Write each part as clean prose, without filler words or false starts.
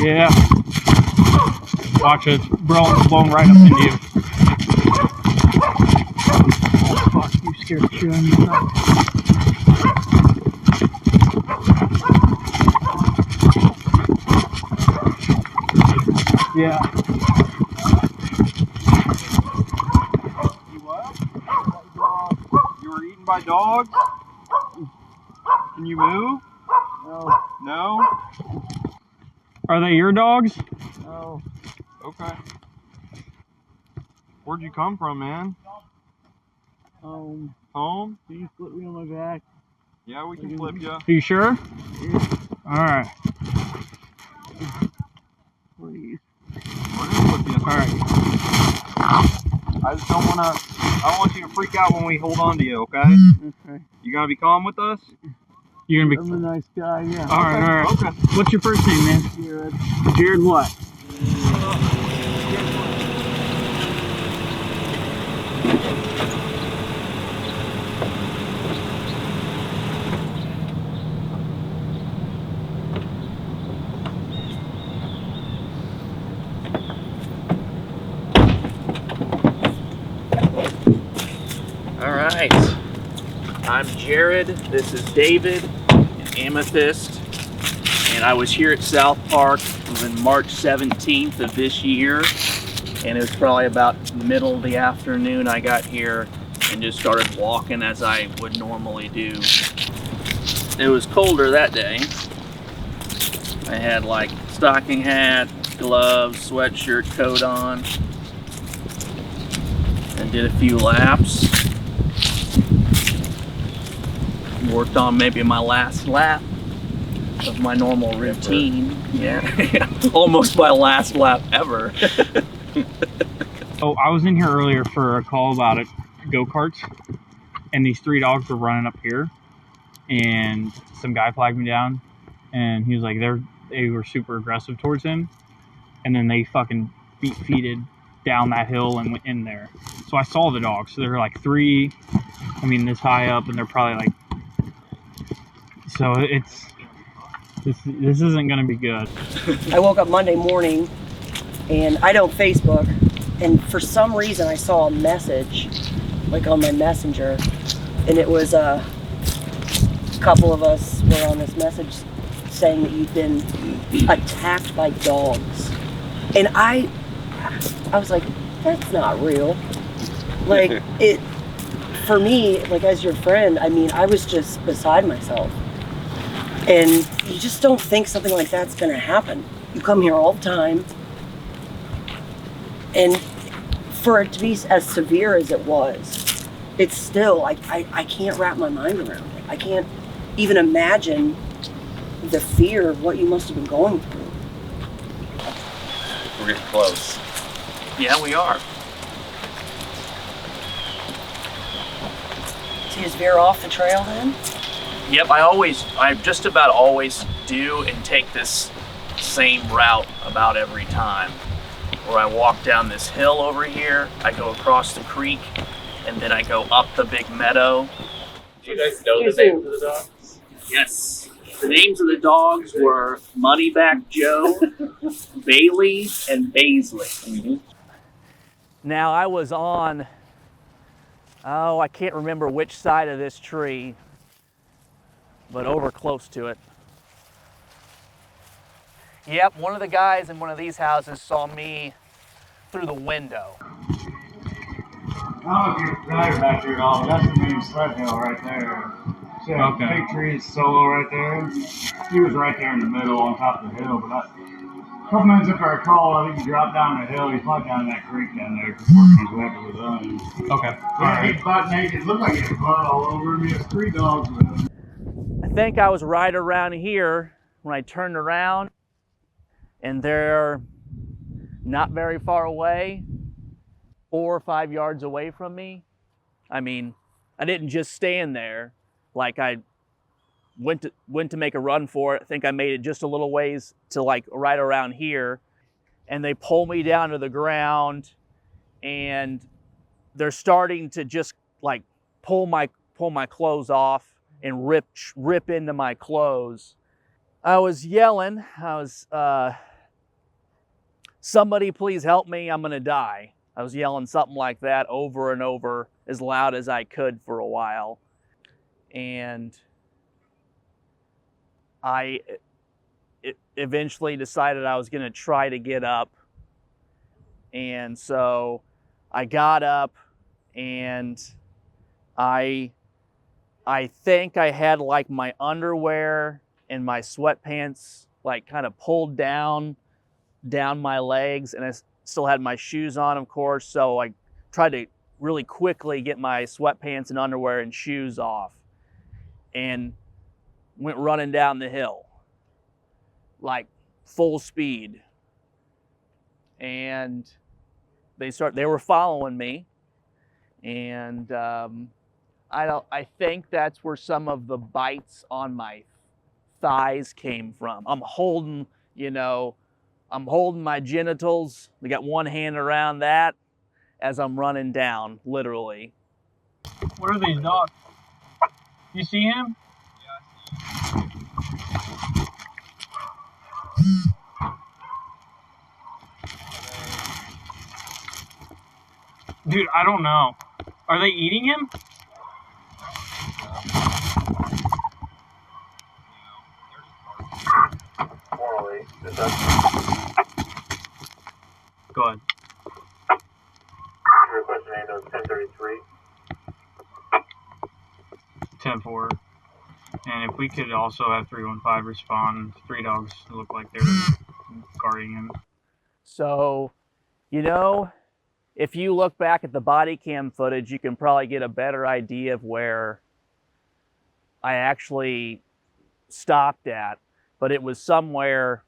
Yeah. Watch it. It's blowing right up into you. Oh, fuck. You scared the shit out of me. Yeah. You what? You were eaten by dogs? Can you move? No. No? Are they your dogs? No. Okay. Where'd you come from, man? Home. Home? Can you flip me on my back? Yeah, we can flip you. Are you sure? Yeah. Alright. Please. We're gonna flip you. Alright. I just don't want you to freak out when we hold on to you, okay? Okay. You gonna be calm with us? You're gonna be. I'm a nice guy, yeah. Alright, okay. alright. Okay. What's your first name, man? Jerod. Jerod what? Alright, I'm Jerod, this is David, and Amethyst, and I was here at South Park on March 17th of this year, and it was probably about middle of the afternoon I got here and just started walking as I would normally do. It was colder that day. I had like stocking hat, gloves, sweatshirt, coat on, and did a few laps. Worked on maybe my last lap of my normal routine. Yeah, almost my last lap ever. Oh, I was in here earlier for a call about go-karts, and these 3 dogs were running up here, and some guy flagged me down, and he was like, they were super aggressive towards him, and then they fucking feeted down that hill and went in there. So I saw the dogs. So they're like 3, I mean, this high up, and they're probably like, so this isn't gonna be good. I woke up Monday morning and I don't Facebook, and for some reason I saw a message like on my messenger, and it was a couple of us were on this message saying that you've been attacked by dogs, and I was like, that's not real. Like, it, for me, like as your friend, I mean, I was just beside myself. And you just don't think something like that's gonna happen. You come here all the time, and for it to be as severe as it was, it's still, I can't wrap my mind around it. I can't even imagine the fear of what you must have been going through. We're getting close. Yeah, we are. So you just veer off the trail then? Yep, I just about always do and take this same route about every time. Where I walk down this hill over here, I go across the creek, and then I go up the big meadow. Do you guys know the names of the dogs? Yes. The names of the dogs were Moneyback Joe, Bailey, and Baisley. Mm-hmm. Now I was on, I can't remember which side of this tree, but over close to it. Yep, one of the guys in one of these houses saw me through the window. I don't know if you're familiar back here at all, but that's the main sled hill right there. See that big tree is solo right there? He was right there in the middle on top of the hill, but couple minutes after I called, I think he dropped down the hill. He's probably down in that creek down there, working his way up to the gun. Okay. Yeah, he's butt naked. Looked like he had blood all over him. He has 3 dogs with him. I think I was right around here when I turned around, and they're not very far away, 4 or 5 yards away from me. I mean, I didn't just stand there. Like, I went to make a run for it. I think I made it just a little ways to like right around here, and they pull me down to the ground, and they're starting to just like pull my clothes off and rip into my clothes. I was yelling. I was, somebody please help me, I'm gonna die. I was yelling something like that over and over as loud as I could for a while. And I eventually decided I was gonna try to get up. And so I got up, and I think I had like my underwear and my sweatpants like kind of pulled down my legs, and I still had my shoes on, of course. So I tried to really quickly get my sweatpants and underwear and shoes off, and went running down the hill, like full speed. And they were following me, and I think that's where some of the bites on my thighs came from. I'm holding my genitals. I got one hand around that as I'm running down, literally. Where are these dogs? You see him? Dude, I don't know. Are they eating him? Go ahead. Request name is 1033. 10-4. And if we could also have 315 respond, 3 dogs look like they're guarding him. So, if you look back at the body cam footage, you can probably get a better idea of where I actually stopped at, but it was somewhere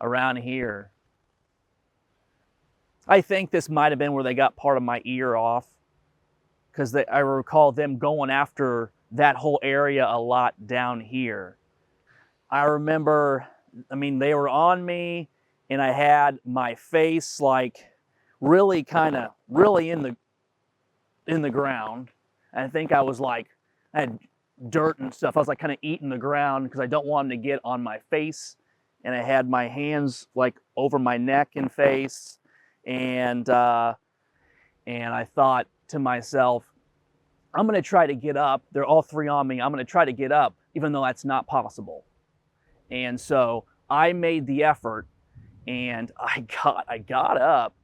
around here. I think this might have been where they got part of my ear off, because I recall them going after that whole area a lot down here. I remember, they were on me, and I had my face like really in the ground. And I think I was like, I had dirt and stuff. I was like kind of eating the ground because I don't want them to get on my face. And I had my hands like over my neck and face. And I thought to myself, I'm going to try to get up. They're all 3 on me. I'm going to try to get up, even though that's not possible. And so I made the effort, and I got up,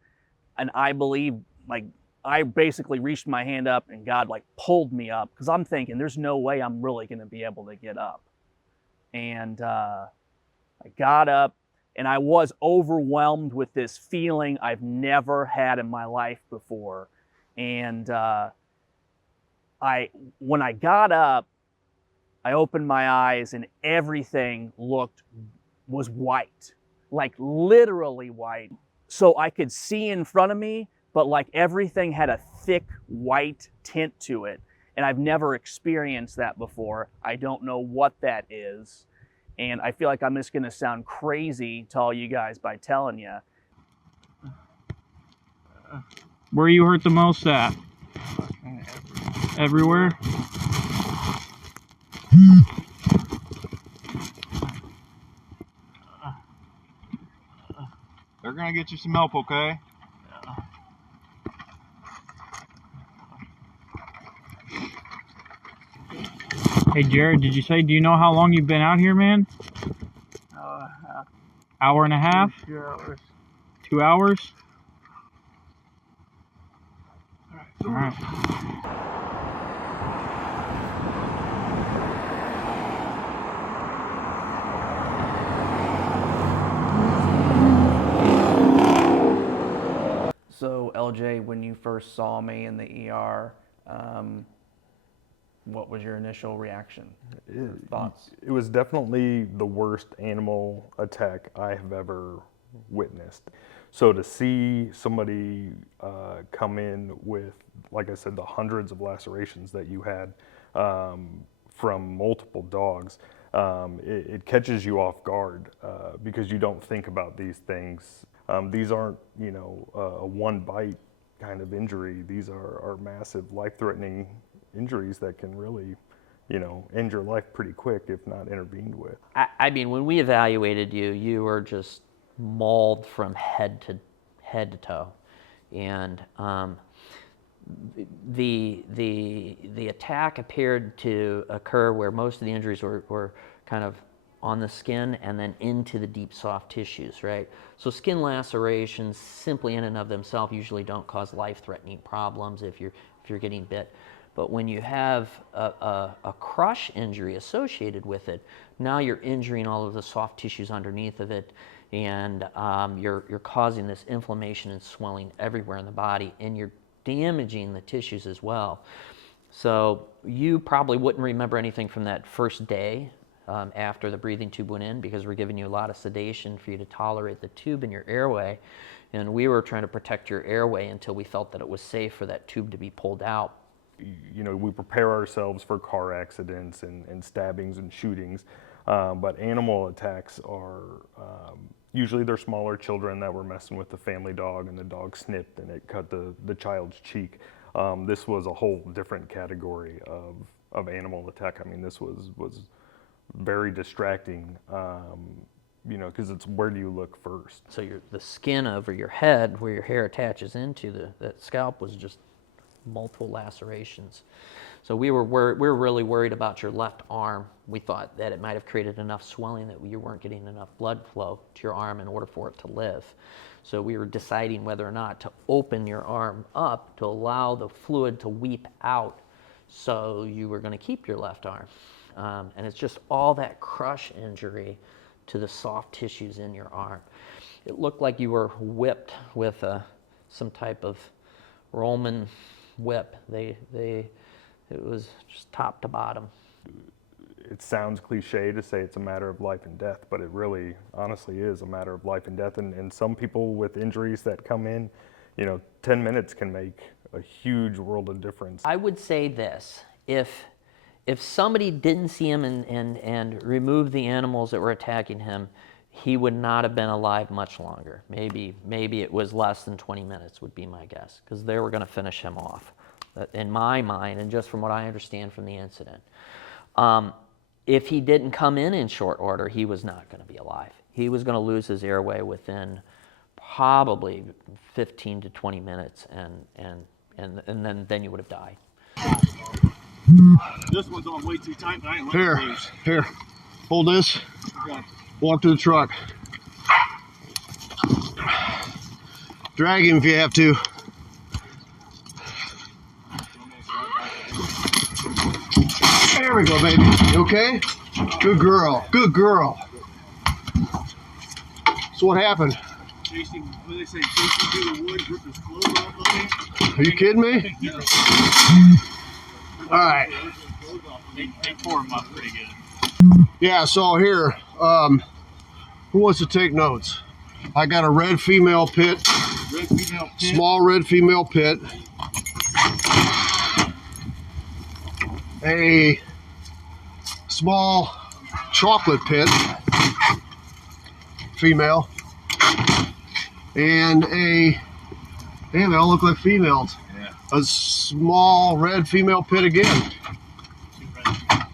and I believe, like, I basically reached my hand up, and God, like, pulled me up, because I'm thinking there's no way I'm really going to be able to get up. And I got up, and I was overwhelmed with this feeling I've never had in my life before. And when I got up, I opened my eyes, and everything was white, like literally white. So I could see in front of me, but like everything had a thick white tint to it. And I've never experienced that before. I don't know what that is. And I feel like I'm just gonna sound crazy to all you guys by telling you. Where you hurt the most at? Everywhere? They're gonna get you some help, okay? Hey Jerod, do you know how long you've been out here, man? Hour and a half? 2 hours. 2 hours? All right. So LJ, when you first saw me in the ER, what was your initial reaction, or thoughts? It was definitely the worst animal attack I have ever witnessed. So to see somebody come in with, like I said, the hundreds of lacerations that you had from multiple dogs, it catches you off guard because you don't think about these things. These aren't, a one bite kind of injury. These are massive, life-threatening injuries that can really, end your life pretty quick if not intervened with. I mean, when we evaluated you, you were just mauled from head to toe, and the attack appeared to occur where most of the injuries were kind of on the skin and then into the deep soft tissues, right? So skin lacerations simply in and of themselves usually don't cause life-threatening problems if you're getting bit. But when you have a crush injury associated with it, now you're injuring all of the soft tissues underneath of it, and you're causing this inflammation and swelling everywhere in the body, and you're damaging the tissues as well. So you probably wouldn't remember anything from that first day after the breathing tube went in, because we're giving you a lot of sedation for you to tolerate the tube in your airway, and we were trying to protect your airway until we felt that it was safe for that tube to be pulled out. We prepare ourselves for car accidents and stabbings and shootings, but animal attacks are usually they're smaller children that were messing with the family dog, and the dog snipped and it cut the child's cheek. This was a whole different category of animal attack. I mean, this was very distracting, because it's where do you look first? So the skin over your head, where your hair attaches into the scalp, was just multiple lacerations. So we were really worried about your left arm. We thought that it might have created enough swelling that you weren't getting enough blood flow to your arm in order for it to live. So we were deciding whether or not to open your arm up to allow the fluid to weep out, so you were going to keep your left arm. And it's just all that crush injury to the soft tissues in your arm. It looked like you were whipped with some type of Roman whip. It was just top to bottom. It sounds cliche to say it's a matter of life and death, but it really honestly is a matter of life and death. And some people with injuries that come in, 10 minutes can make a huge world of difference. I would say this: if somebody didn't see him and remove the animals that were attacking him, he would not have been alive much longer. Maybe it was less than 20 minutes would be my guess, because they were going to finish him off, in my mind, and just from what I understand from the incident. If he didn't come in short order, he was not going to be alive. He was going to lose his airway within probably 15 to 20 minutes, and then you would have died. This one's on way too tight, but I ain't Here, letting it loose. here, hold this. Okay. Walk to the truck. Drag him if you have to. There we go, baby. You okay? Good girl. Good girl. So what happened? Chasing, what do they say? Chasing through the woods, rip his clothes off of me. Are you kidding me? Yeah. All right. They tore him up pretty good. Yeah, so here, who wants to take notes? I got a red female pit, Red female pit. small red female pit, a small chocolate pit, female, and damn, they all look like females. Yeah. A small red female pit again.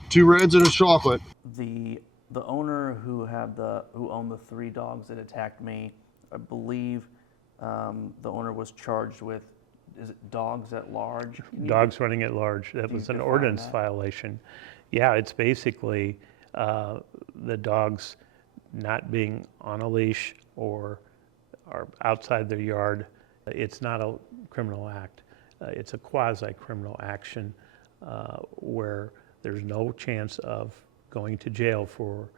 Two reds and a chocolate. The owner who owned the 3 dogs that attacked me, I believe the owner was charged with, is it dogs at large? Dogs running at large. That was an ordinance violation. Yeah, it's basically the dogs not being on a leash or are outside their yard. It's not a criminal act. It's a quasi-criminal action where there's no chance of going to jail for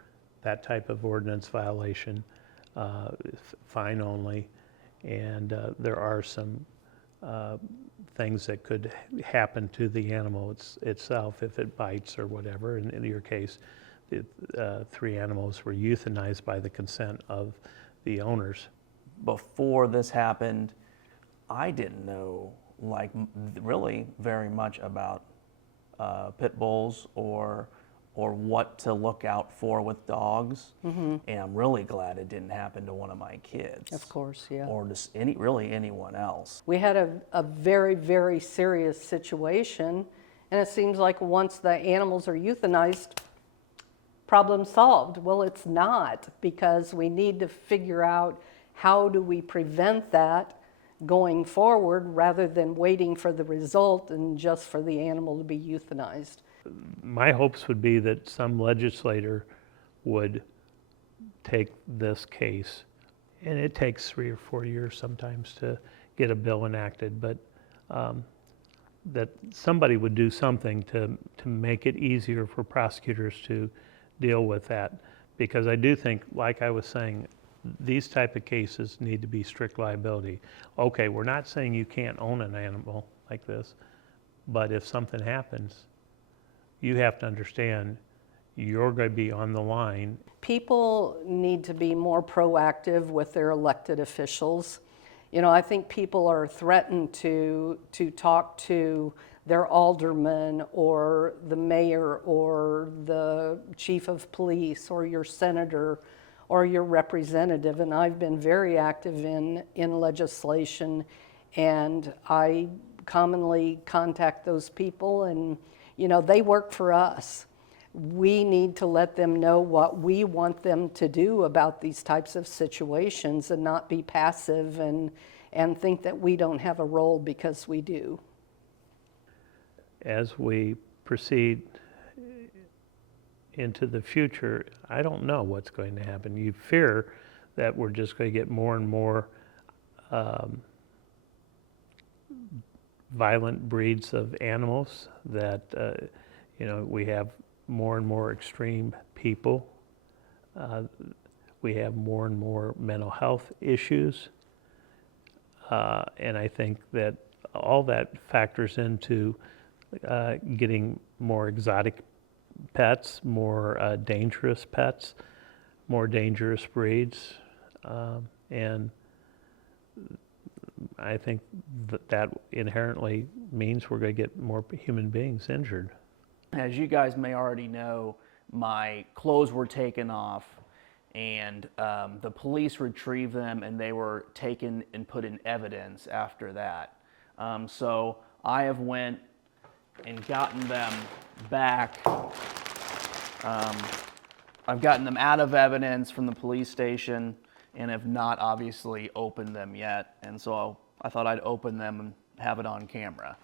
that type of ordinance violation, fine only, and there are some things that could happen to the animal itself if it bites or whatever. And in your case, the 3 animals were euthanized by the consent of the owners. Before this happened, I didn't know like really very much about pit bulls or what to look out for with dogs. And I'm really glad it didn't happen to one of my kids. Of course, yeah. Or just really anyone else. We had a very, very serious situation, and it seems like once the animals are euthanized, problem solved. Well, it's not, because we need to figure out how do we prevent that going forward rather than waiting for the result and just for the animal to be euthanized. My hopes would be that some legislator would take this case, and it takes 3 or 4 years sometimes to get a bill enacted, but that somebody would do something to make it easier for prosecutors to deal with that. Because I do think, like I was saying, these type of cases need to be strict liability. Okay, we're not saying you can't own an animal like this, but if something happens, you have to understand you're going to be on the line. People need to be more proactive with their elected officials. You know, I think people are threatened to talk to their alderman or the mayor or the chief of police or your senator or your representative. And I've been very active in legislation, and I commonly contact those people, and you know, they work for us. We need to let them know what we want them to do about these types of situations and not be passive and think that we don't have a role, because we do. As we proceed into the future, I don't know what's going to happen. You fear that we're just going to get more and more violent breeds of animals, that you know, we have more and more extreme people. We have more and more mental health issues. And I think that all that factors into getting more exotic pets, more dangerous pets, more dangerous breeds. And I think that inherently means we're going to get more human beings injured. As you guys may already know, my clothes were taken off, and the police retrieved them, and they were taken and put in evidence after that. So I have went and gotten them back. I've gotten them out of evidence from the police station and have not obviously opened them yet. And so I thought I'd open them and have it on camera.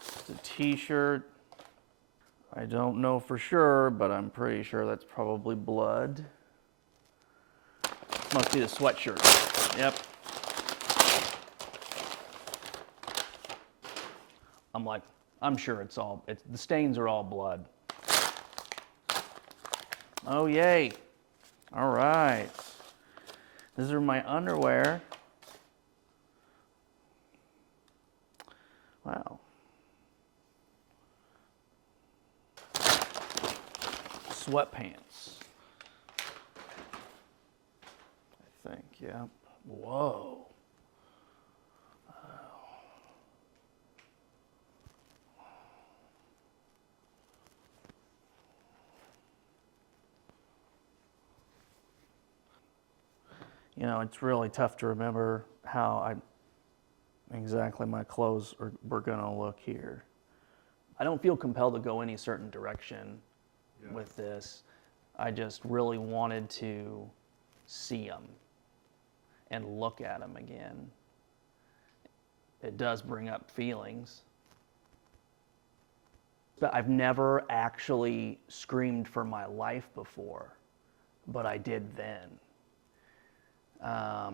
It's a t-shirt. I don't know for sure, but I'm pretty sure that's probably blood. Must be the sweatshirt. Yep. I'm sure the stains are all blood. Oh, yay. All right. These are my underwear. Wow. Sweatpants. I think, yeah. Whoa. You know, it's really tough to remember how exactly my clothes were going to look here. I don't feel compelled to go any certain direction with this. I just really wanted to see them and look at them again. It does bring up feelings. But I've never actually screamed for my life before, but I did then.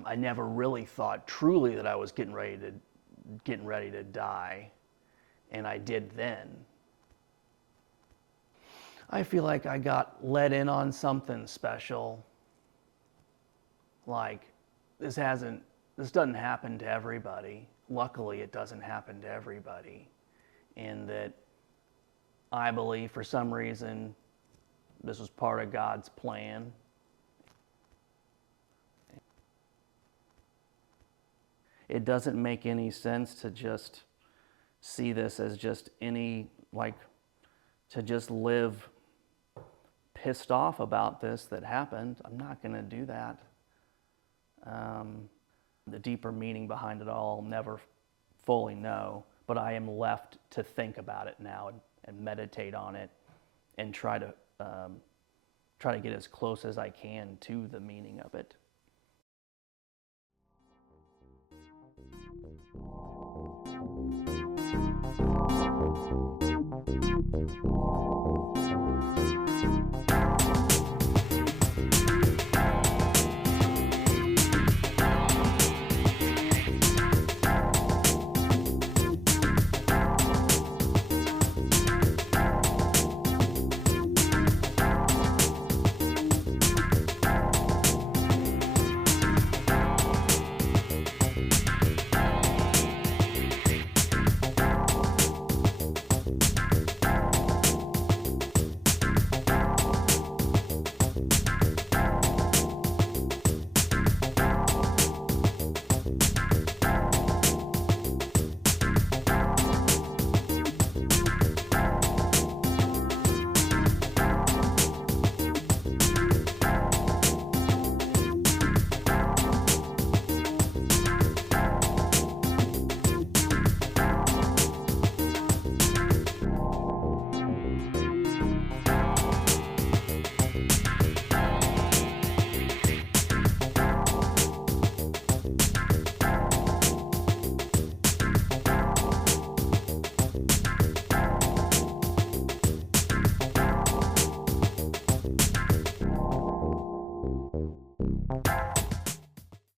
I never really thought truly that I was getting ready to die, and I did then. I feel like I got let in on something special, like this doesn't happen to everybody. Luckily, it doesn't happen to everybody. And that I believe for some reason this was part of God's plan. It doesn't make any sense to just see this as just to just live pissed off about this that happened. I'm not going to do that. The deeper meaning behind it all, I'll never fully know, but I am left to think about it now and meditate on it and try to get as close as I can to the meaning of it. you.